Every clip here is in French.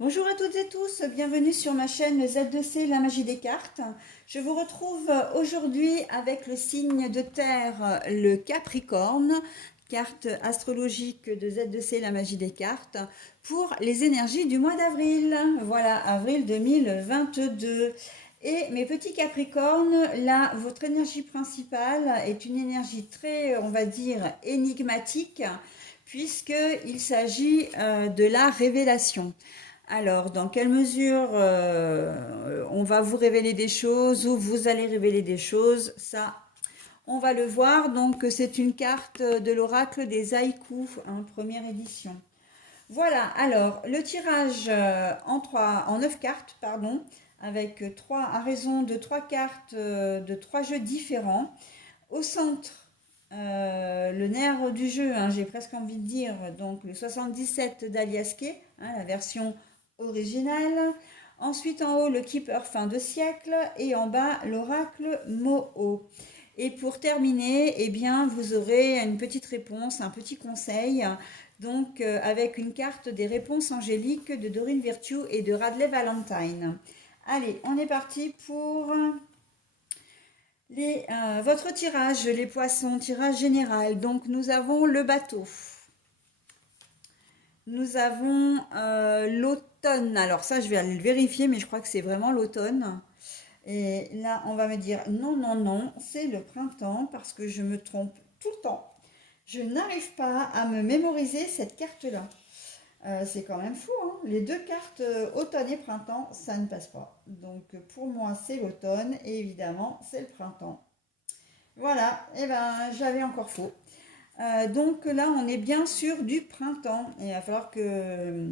Bonjour à toutes et tous, bienvenue sur ma chaîne Z2C, la magie des cartes. Je vous retrouve aujourd'hui avec le signe de terre, le Capricorne, carte astrologique de Z2C, la magie des cartes, pour les énergies du mois d'avril. Voilà, avril 2022. Et mes petits Capricornes, là, votre énergie principale est une énergie très, on va dire, énigmatique, puisqu'il s'agit de la révélation. Alors, dans quelle mesure on va vous révéler des choses ou vous allez révéler des choses, ça, on va le voir. Donc, c'est une carte de l'oracle des haïkus, hein, première édition. Voilà, alors, le tirage en 9 cartes, pardon, avec trois, à raison de 3 cartes de 3 jeux différents. Au centre, le nerf du jeu, hein, j'ai presque envie de dire, donc le 77 d'Aliaske, hein, la version originale. Ensuite, en haut, le Keeper fin de siècle et en bas, l'oracle Moho. Et pour terminer, eh bien, vous aurez une petite réponse, un petit conseil, donc avec une carte des réponses angéliques de Doreen Virtue et de Radley Valentine. Allez, on est parti pour votre tirage, les poissons, tirage général. Donc, nous avons le bateau. Nous avons l'automne. Alors, ça, je vais aller le vérifier, mais je crois que c'est vraiment l'automne. Et là, on va me dire non, non, non, c'est le printemps parce que je me trompe tout le temps. Je n'arrive pas à me mémoriser cette carte-là. C'est quand même fou, hein. Les deux cartes automne et printemps, ça ne passe pas. Donc pour moi, c'est l'automne et évidemment, c'est le printemps. Voilà, et ben j'avais encore faux. Donc là, on est bien sûr du printemps. Et il va falloir que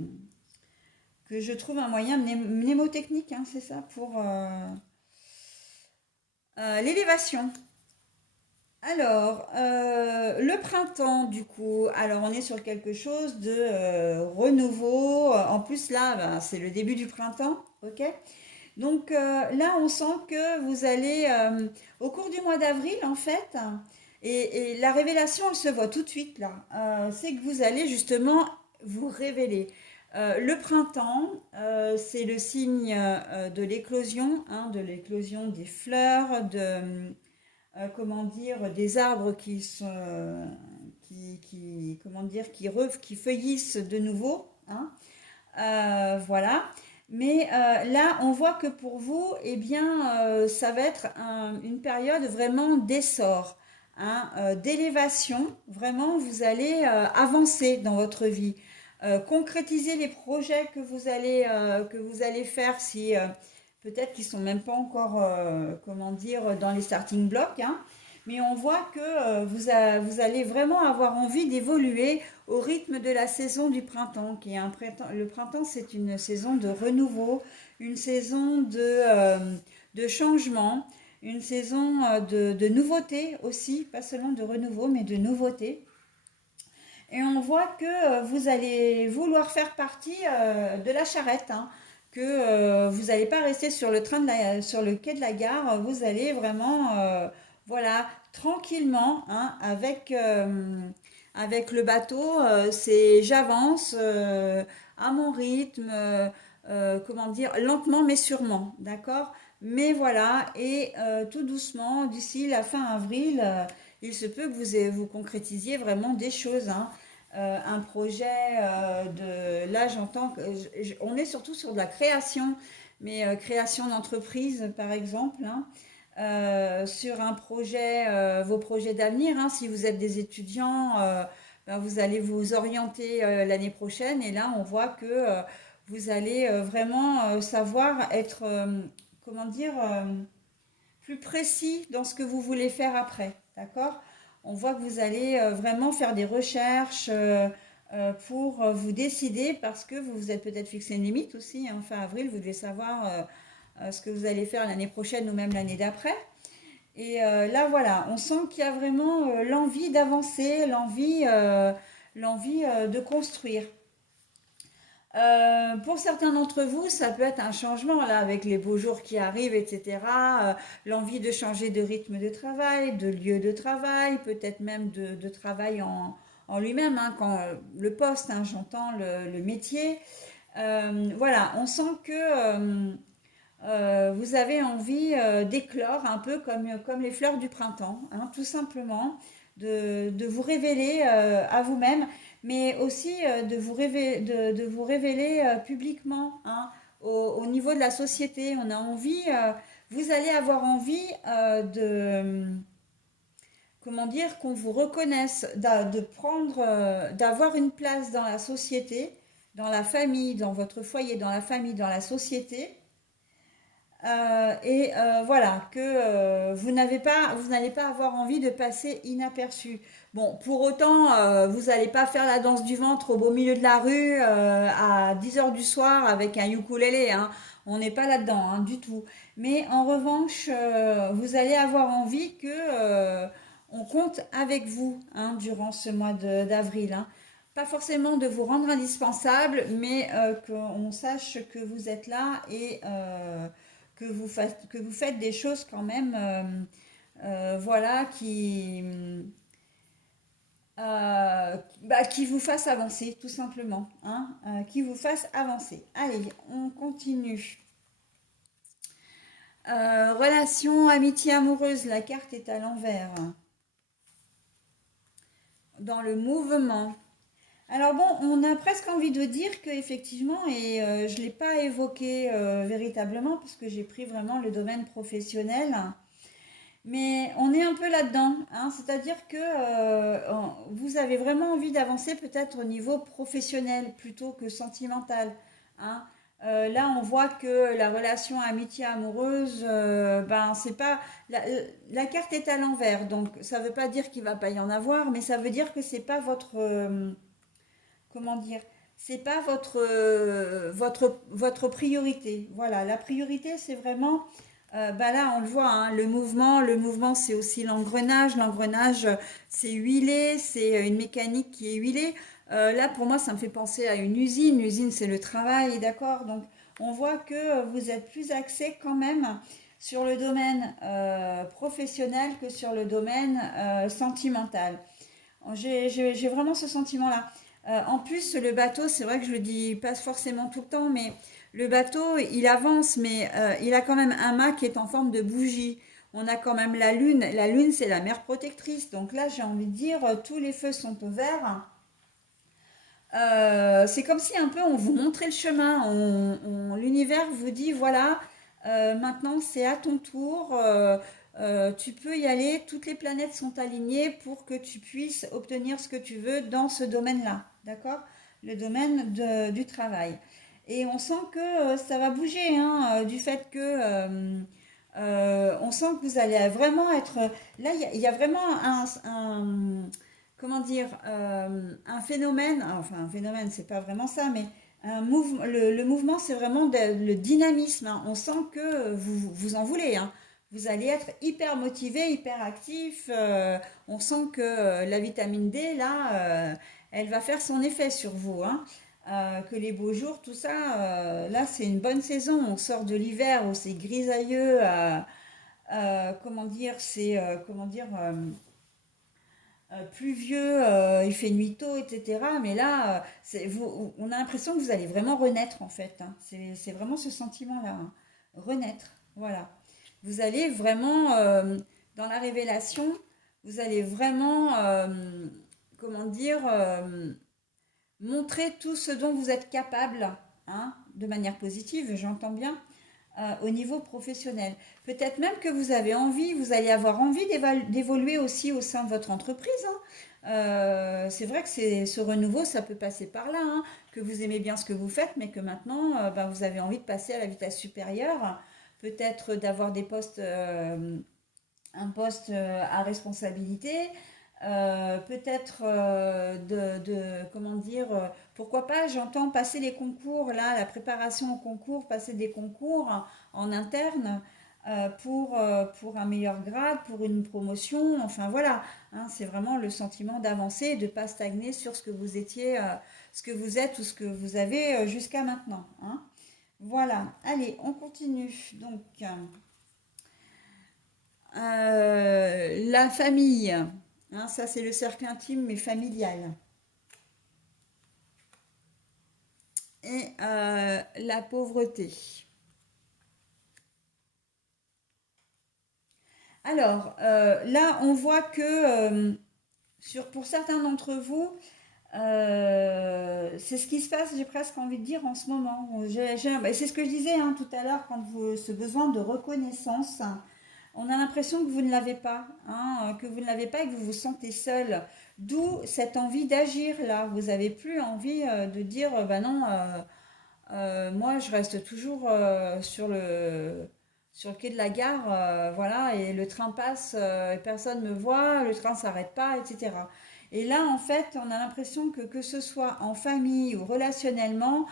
je trouve un moyen mnémotechnique, hein, c'est ça, pour l'élévation. Alors, le printemps, du coup, alors on est sur quelque chose de renouveau. En plus, là, ben, c'est le début du printemps, ok? Donc là, on sent que vous allez, au cours du mois d'avril, en fait, et la révélation, elle se voit tout de suite là. C'est que vous allez justement vous révéler. Le printemps, c'est le signe de l'éclosion, hein, de l'éclosion des fleurs, comment dire, des arbres comment dire, qui feuillissent de nouveau, hein. Voilà. Mais là, on voit que pour vous, eh bien, ça va être une période vraiment d'essor, hein, d'élévation. Vraiment, vous allez avancer dans votre vie, concrétiser les projets que vous allez faire si peut-être qu'ils sont même pas encore, comment dire, dans les starting blocks, hein. Mais on voit que vous allez vraiment avoir envie d'évoluer au rythme de la saison du printemps, qui est un printemps. Le printemps, c'est une saison de renouveau, une saison de changement, une saison de nouveauté aussi, pas seulement de renouveau, mais de nouveauté. Et on voit que vous allez vouloir faire partie de la charrette, hein, que vous n'allez pas rester sur sur le quai de la gare, vous allez vraiment, voilà, tranquillement, hein, avec le bateau, c'est j'avance à mon rythme, comment dire, lentement mais sûrement, d'accord? Mais voilà, et tout doucement, d'ici la fin avril, il se peut que vous concrétisiez vraiment des choses, hein. Un projet là j'entends on est surtout sur de la création, mais création d'entreprise par exemple, hein. Sur un projet, vos projets d'avenir, hein, si vous êtes des étudiants, ben, vous allez vous orienter l'année prochaine et là on voit que vous allez vraiment savoir être, comment dire, plus précis dans ce que vous voulez faire après, d'accord? On voit que vous allez vraiment faire des recherches pour vous décider parce que vous vous êtes peut-être fixé une limite aussi, hein, fin avril, vous devez savoir ce que vous allez faire l'année prochaine ou même l'année d'après. Et là, voilà, on sent qu'il y a vraiment l'envie d'avancer, l'envie de construire. Pour certains d'entre vous, ça peut être un changement là avec les beaux jours qui arrivent, etc. L'envie de changer de rythme de travail, de lieu de travail, peut-être même de travail en lui-même, hein, quand le poste, hein, j'entends le métier. Voilà, on sent que vous avez envie d'éclore un peu comme les fleurs du printemps, hein, tout simplement, de vous révéler à vous-même, mais aussi de vous révéler publiquement, hein, au niveau de la société. On a envie, vous allez avoir envie comment dire, qu'on vous reconnaisse, de prendre, d'avoir une place dans la société, dans la famille, dans votre foyer, dans la famille, dans la société. Voilà, que vous n'allez pas avoir envie de passer inaperçu. Bon, pour autant, vous n'allez pas faire la danse du ventre au beau milieu de la rue à 10 heures du soir avec un ukulélé, hein. On n'est pas là-dedans, hein, du tout. Mais en revanche, vous allez avoir envie que on compte avec vous, hein, durant ce mois d'avril, hein. Pas forcément de vous rendre indispensable, mais qu'on sache que vous êtes là et que vous faites des choses quand même, voilà, qui vous fassent avancer, tout simplement, hein, qui vous fassent avancer. Allez, on continue. Relation, amitié amoureuse, la carte est à l'envers, dans le mouvement. Alors bon, on a presque envie de dire qu'effectivement, et je ne l'ai pas évoqué véritablement parce que j'ai pris vraiment le domaine professionnel, mais on est un peu là-dedans, hein, c'est-à-dire que vous avez vraiment envie d'avancer peut-être au niveau professionnel plutôt que sentimental, hein. Là, on voit que la relation amitié amoureuse, ben c'est pas la carte est à l'envers, donc ça veut pas dire qu'il va pas y en avoir, mais ça veut dire que c'est pas votre comment dire, c'est pas votre priorité. Voilà, la priorité, c'est vraiment, bah là, on le voit, hein, le mouvement, c'est aussi l'engrenage, c'est huilé, c'est une mécanique qui est huilée. Là, pour moi, ça me fait penser à l'usine, c'est le travail, d'accord? Donc, on voit que vous êtes plus axé quand même sur le domaine professionnel que sur le domaine sentimental. J'ai vraiment ce sentiment-là. En plus, le bateau, c'est vrai que je le dis pas forcément tout le temps, mais le bateau, il avance, mais il a quand même un mât qui est en forme de bougie. On a quand même la lune. La lune, c'est la mère protectrice. Donc là, j'ai envie de dire, tous les feux sont au vert. C'est comme si un peu on vous montrait le chemin. L'univers vous dit, voilà, maintenant c'est à ton tour. Tu peux y aller. Toutes les planètes sont alignées pour que tu puisses obtenir ce que tu veux dans ce domaine-là. D'accord? Le domaine du travail. Et on sent que ça va bouger, hein, du fait que on sent que vous allez vraiment être. Là, il y a vraiment comment dire, un phénomène, enfin un phénomène, c'est pas vraiment ça, mais le mouvement, c'est vraiment le dynamisme, hein. On sent que vous en voulez, hein. Vous allez être hyper motivé, hyper actif. On sent que la vitamine D, là, elle va faire son effet sur vous, hein. Que les beaux jours, tout ça, là, c'est une bonne saison. On sort de l'hiver où c'est grisailleux. Comment dire, pluvieux, il fait nuit tôt, etc. Mais là, on a l'impression que vous allez vraiment renaître en fait, hein. C'est vraiment ce sentiment-là, hein. Renaître, voilà. Vous allez vraiment, dans la révélation, vous allez vraiment, comment dire, montrer tout ce dont vous êtes capable, hein, de manière positive, j'entends bien, au niveau professionnel. Peut-être même que vous avez envie, vous allez avoir envie d'évoluer aussi au sein de votre entreprise, hein. C'est vrai que ce renouveau, ça peut passer par là, hein, que vous aimez bien ce que vous faites, mais que maintenant, ben, vous avez envie de passer à la vitesse supérieure, peut-être d'avoir un poste à responsabilité, peut-être comment dire, pourquoi pas, j'entends passer les concours, là, la préparation au concours, passer des concours en interne pour un meilleur grade, pour une promotion, enfin voilà, hein, c'est vraiment le sentiment d'avancer et de ne pas stagner sur ce que vous étiez, ce que vous êtes ou ce que vous avez jusqu'à maintenant, hein. Voilà, allez, on continue. Donc, la famille, hein, ça c'est le cercle intime mais familial. et la pauvreté. Alors, là, on voit que pour certains d'entre vous, c'est ce qui se passe, j'ai presque envie de dire, en ce moment. C'est ce que je disais hein, tout à l'heure, ce besoin de reconnaissance, on a l'impression que vous ne l'avez pas, hein, que vous ne l'avez pas et que vous vous sentez seul. D'où cette envie d'agir là. Vous n'avez plus envie de dire, bah non, moi je reste toujours sur le quai de la gare, voilà, et le train passe, et personne ne me voit, le train s'arrête pas, etc. Et là, en fait, on a l'impression que ce soit en famille ou relationnellement,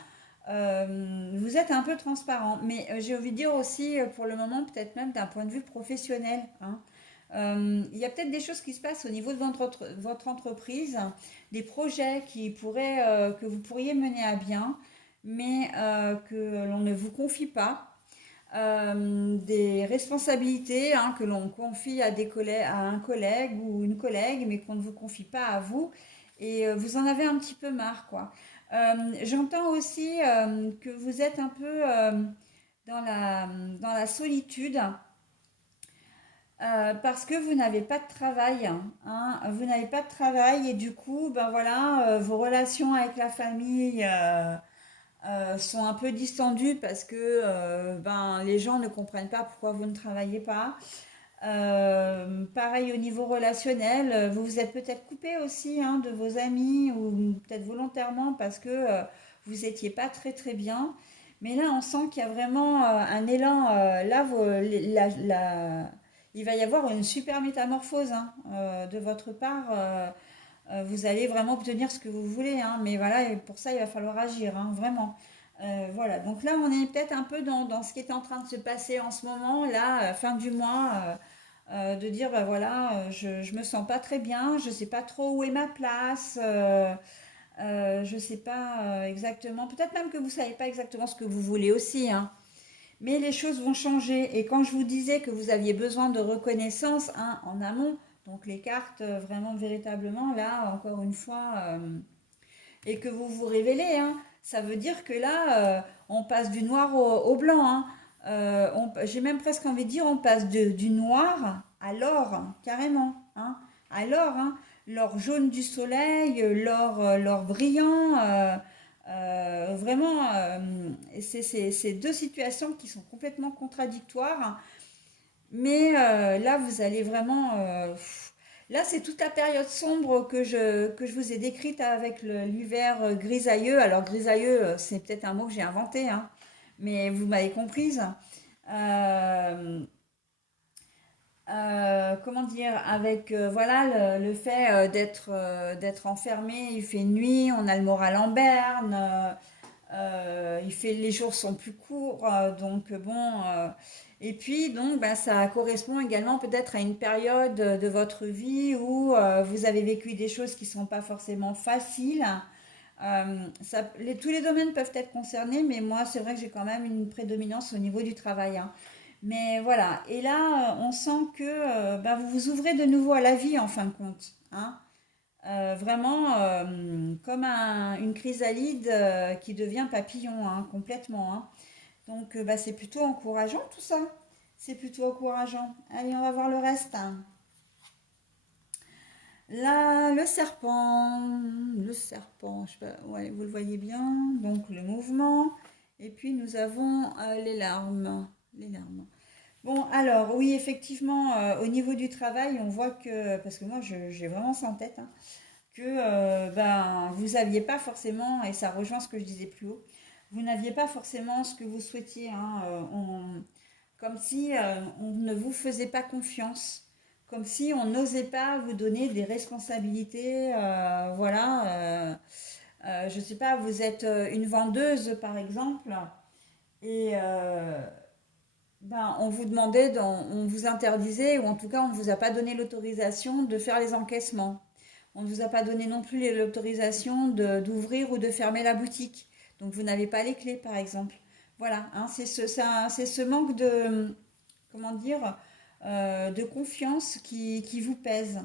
vous êtes un peu transparent. Mais j'ai envie de dire aussi, pour le moment, peut-être même d'un point de vue professionnel, hein. Il y a peut-être des choses qui se passent au niveau de votre entreprise, des projets que vous pourriez mener à bien, mais que l'on ne vous confie pas. Des responsabilités hein, que l'on confie à un collègue ou une collègue, mais qu'on ne vous confie pas à vous. Et vous en avez un petit peu marre, quoi. J'entends aussi que vous êtes un peu dans dans la solitude parce que vous n'avez pas de travail, hein. Vous n'avez pas de travail et du coup, ben voilà, vos relations avec la famille sont un peu distendues parce que ben, les gens ne comprennent pas pourquoi vous ne travaillez pas. Pareil au niveau relationnel, vous vous êtes peut-être coupé aussi hein, de vos amis ou peut-être volontairement parce que vous n'étiez pas très très bien. Mais là, on sent qu'il y a vraiment un élan. Là, il va y avoir une super métamorphose hein, de votre part. Vous allez vraiment obtenir ce que vous voulez. Hein, mais voilà, et pour ça, il va falloir agir, hein, vraiment. Voilà, donc là, on est peut-être un peu dans ce qui est en train de se passer en ce moment, là, fin du mois. De dire bah voilà je me sens pas très bien, je sais pas trop où est ma place, je sais pas exactement, peut-être même que vous savez pas exactement ce que vous voulez aussi hein. Mais les choses vont changer et quand je vous disais que vous aviez besoin de reconnaissance hein, en amont, donc les cartes vraiment véritablement là encore une fois et que vous vous révélez hein, ça veut dire que là on passe du noir au blanc hein. J'ai même presque envie de dire on passe du noir à l'or carrément hein. À l'or hein, l'or jaune du soleil, l'or brillant vraiment c'est deux situations qui sont complètement contradictoires mais là vous allez vraiment là, c'est toute la période sombre que je vous ai décrite avec l'hiver grisailleux. Alors, grisailleux, c'est peut-être un mot que j'ai inventé, hein, mais vous m'avez comprise. Euh, comment dire, avec voilà le fait d'être enfermé, il fait nuit, on a le moral en berne, les jours sont plus courts, donc bon. Et puis donc ben, ça correspond également peut-être à une période de votre vie où vous avez vécu des choses qui ne sont pas forcément faciles. Tous les domaines peuvent être concernés, mais moi c'est vrai que j'ai quand même une prédominance au niveau du travail, hein. Mais voilà, et là on sent que ben, vous vous ouvrez de nouveau à la vie en fin de compte, hein. Vraiment comme une chrysalide qui devient papillon, hein, complètement, hein. Donc bah, c'est plutôt encourageant tout ça. C'est plutôt encourageant. Allez, on va voir le reste, hein. Là, le serpent, je sais pas, ouais, vous le voyez bien. Donc le mouvement. Et puis nous avons les larmes. Les larmes. Bon, alors oui, effectivement, au niveau du travail, on voit que, parce que moi j'ai vraiment ça en tête, hein, que ben, vous n'aviez pas forcément, et ça rejoint ce que je disais plus haut, vous n'aviez pas forcément ce que vous souhaitiez, hein, comme si on ne vous faisait pas confiance, comme si on n'osait pas vous donner des responsabilités, voilà. Je ne sais pas, vous êtes une vendeuse par exemple, et ben, on vous demandait, on vous interdisait, ou en tout cas on ne vous a pas donné l'autorisation de faire les encaissements. On ne vous a pas donné non plus l'autorisation d'ouvrir ou de fermer la boutique. Donc vous n'avez pas les clés, par exemple. Voilà, hein, c'est ce manque de, comment dire, de confiance qui vous pèse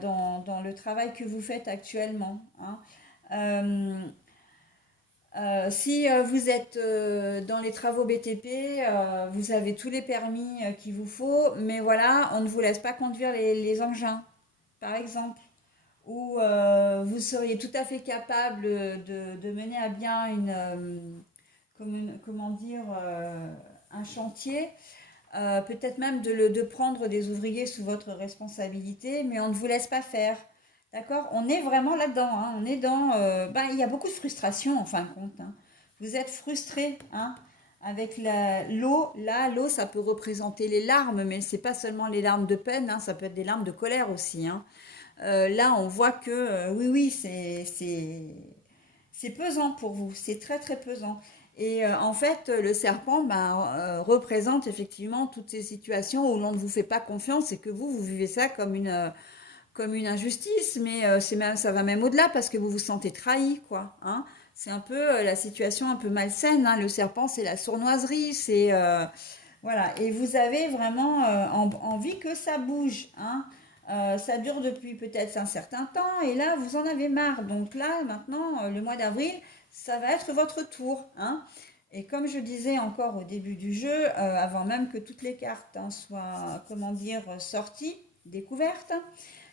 dans le travail que vous faites actuellement, hein. Euh, Si vous êtes dans les travaux BTP, vous avez tous les permis qu'il vous faut, mais voilà, on ne vous laisse pas conduire les engins, par exemple. Ou vous seriez tout à fait capable de mener à bien comment dire, un chantier, peut-être même de prendre des ouvriers sous votre responsabilité, mais on ne vous laisse pas faire. D'accord? On est vraiment là-dedans, hein. On est dans. Ben, il y a beaucoup de frustration en fin de compte, hein. Vous êtes frustré, hein, avec l'eau. Là, l'eau, ça peut représenter les larmes, mais c'est pas seulement les larmes de peine, hein, ça peut être des larmes de colère aussi, hein. Là, on voit que oui, oui, c'est pesant pour vous, c'est très très pesant. Et en fait, le serpent ben, représente effectivement toutes ces situations où l'on ne vous fait pas confiance et que vous vivez ça comme une injustice, mais c'est même, ça va même au-delà parce que vous vous sentez trahi, quoi. Hein. C'est un peu la situation un peu malsaine. Hein. Le serpent, c'est la sournoiserie, c'est voilà. Et vous avez vraiment envie que ça bouge. Hein. Ça dure depuis peut-être un certain temps et là, vous en avez marre. Donc là, maintenant, le mois d'avril, ça va être votre tour. Hein. Et comme je disais encore au début du jeu, avant même que toutes les cartes hein, soient, comment dire, sorties, découvertes,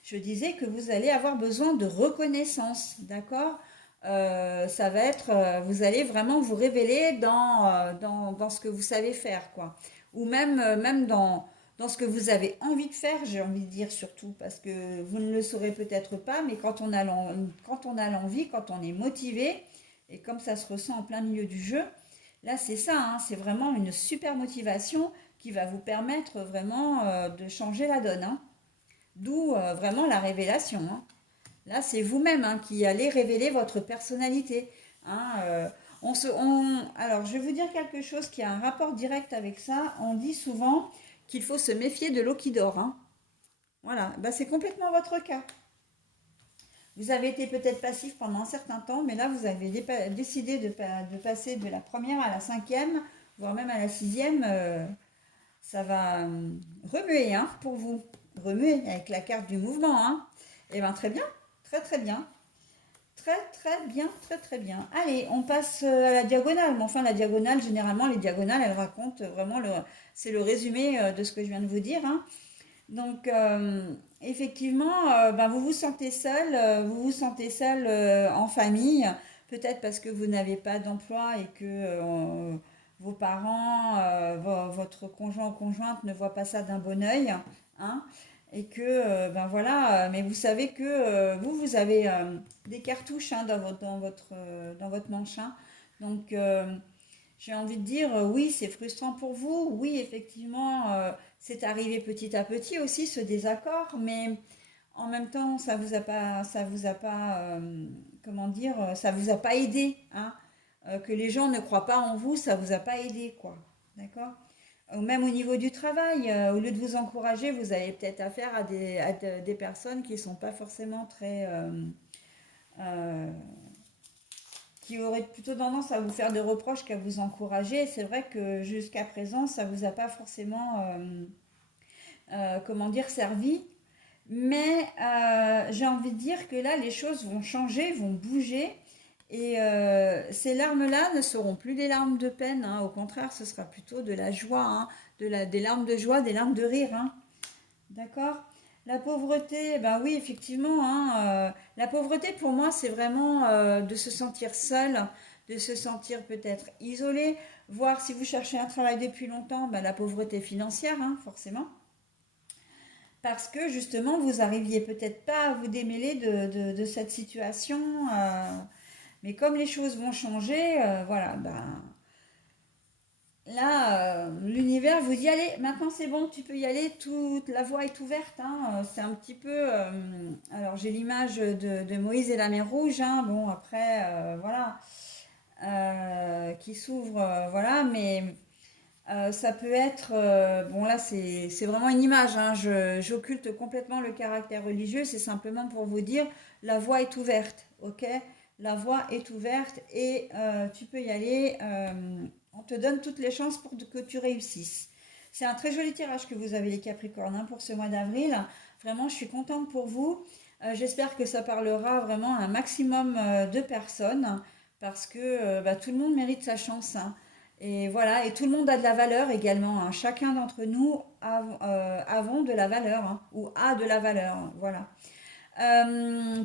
je disais que vous allez avoir besoin de reconnaissance, d'accord? Ça va être, vous allez vraiment vous révéler dans ce que vous savez faire, quoi. Ou même, même dans ce que vous avez envie de faire, j'ai envie de dire surtout, parce que vous ne le saurez peut-être pas, mais quand on a l'envie, quand on est motivé, et comme ça se ressent en plein milieu du jeu, là c'est ça, hein, c'est vraiment une super motivation qui va vous permettre vraiment de changer la donne, hein. D'où vraiment la révélation, hein. Là, c'est vous-même hein, qui allez révéler votre personnalité. Hein, alors, je vais vous dire quelque chose qui a un rapport direct avec ça. On dit souvent qu'il faut se méfier de l'eau qui dort. Hein. Voilà, ben, c'est complètement votre cas. Vous avez été peut-être passif pendant un certain temps, mais là, vous avez décidé de passer de la première à la cinquième, voire même à la sixième. Ça va remuer hein, pour vous. Remuer avec la carte du mouvement. Hein. Et bien, très bien, très très bien. Très très bien, très très bien. Allez, on passe à la diagonale. Mais enfin, la diagonale, généralement, les diagonales, elles racontent vraiment c'est le résumé de ce que je viens de vous dire. Hein. Donc, effectivement, ben, vous vous sentez seul en famille, peut-être parce que vous n'avez pas d'emploi et que vos parents, votre conjoint ou conjointe ne voient pas ça d'un bon œil, hein, et que, ben voilà, mais vous savez que vous avez des cartouches hein, dans votre manche, hein. Donc, j'ai envie de dire, oui, c'est frustrant pour vous. Oui, effectivement, c'est arrivé petit à petit aussi ce désaccord, mais en même temps, ça vous a pas, comment dire, ça vous a pas aidé, hein. Que les gens ne croient pas en vous, ça vous a pas aidé, quoi. D'accord? Ou même au niveau du travail, au lieu de vous encourager, vous avez peut-être affaire des personnes qui ne sont pas forcément très, euh, qui auraient plutôt tendance à vous faire des reproches qu'à vous encourager. C'est vrai que jusqu'à présent, ça vous a pas forcément, comment dire, servi. Mais j'ai envie de dire que là, les choses vont changer, vont bouger. Et ces larmes-là ne seront plus des larmes de peine. Hein. Au contraire, ce sera plutôt de la joie, hein, des larmes de joie, des larmes de rire. Hein. D'accord? La pauvreté, ben oui, effectivement, hein, la pauvreté pour moi, c'est vraiment de se sentir seul, de se sentir peut-être isolé, voire si vous cherchez un travail depuis longtemps, ben, la pauvreté financière, hein, forcément, parce que justement, vous arriviez peut-être pas à vous démêler de cette situation, mais comme les choses vont changer, voilà, ben, là, l'univers vous dit, allez, maintenant c'est bon, tu peux y aller, toute la voie est ouverte. Hein. C'est un petit peu... alors j'ai l'image de Moïse et la mer Rouge, hein, bon après, voilà, qui s'ouvre, voilà, mais ça peut être... bon là c'est vraiment une image, hein, j'occulte complètement le caractère religieux, c'est simplement pour vous dire, la voie est ouverte, ok? La voie est ouverte et tu peux y aller. On te donne toutes les chances pour que tu réussisses. C'est un très joli tirage que vous avez les Capricornes hein, pour ce mois d'avril. Vraiment, je suis contente pour vous. J'espère que ça parlera vraiment à un maximum de personnes parce que bah, tout le monde mérite sa chance, hein. Et voilà, et tout le monde a de la valeur également, hein. Chacun d'entre nous avons de la valeur, hein, ou a de la valeur, hein. Voilà.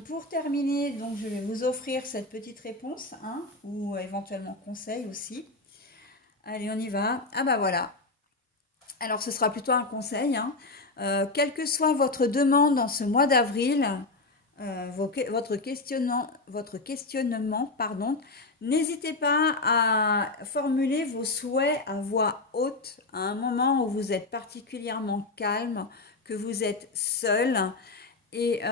Pour terminer, donc je vais vous offrir cette petite réponse, hein, ou éventuellement conseil aussi. Allez, on y va. Ah bah voilà. Alors ce sera plutôt un conseil, hein. Quelle que soit votre demande en ce mois d'avril, votre questionnement, pardon, n'hésitez pas à formuler vos souhaits à voix haute à un moment où vous êtes particulièrement calme, que vous êtes seul, et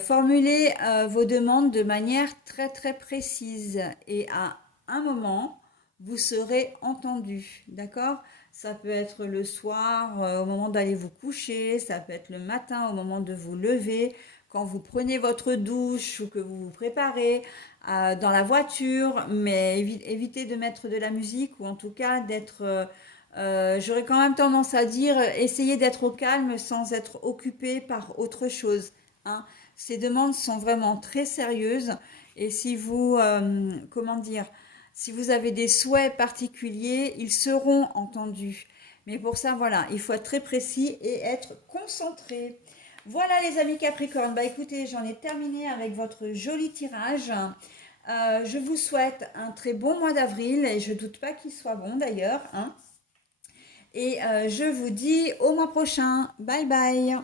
formulez vos demandes de manière très très précise. Et à un moment, vous serez entendu, d'accord? Ça peut être le soir, au moment d'aller vous coucher, ça peut être le matin, au moment de vous lever, quand vous prenez votre douche ou que vous vous préparez, dans la voiture, mais évitez de mettre de la musique ou en tout cas d'être... j'aurais quand même tendance à dire, essayez d'être au calme sans être occupé par autre chose, hein. Ces demandes sont vraiment très sérieuses et si vous, comment dire, si vous avez des souhaits particuliers, ils seront entendus. Mais pour ça, voilà, il faut être très précis et être concentré. Voilà les amis Capricorne, bah écoutez, j'en ai terminé avec votre joli tirage. Je vous souhaite un très bon mois d'avril et je doute pas qu'il soit bon d'ailleurs, hein. Et je vous dis au mois prochain. Bye bye.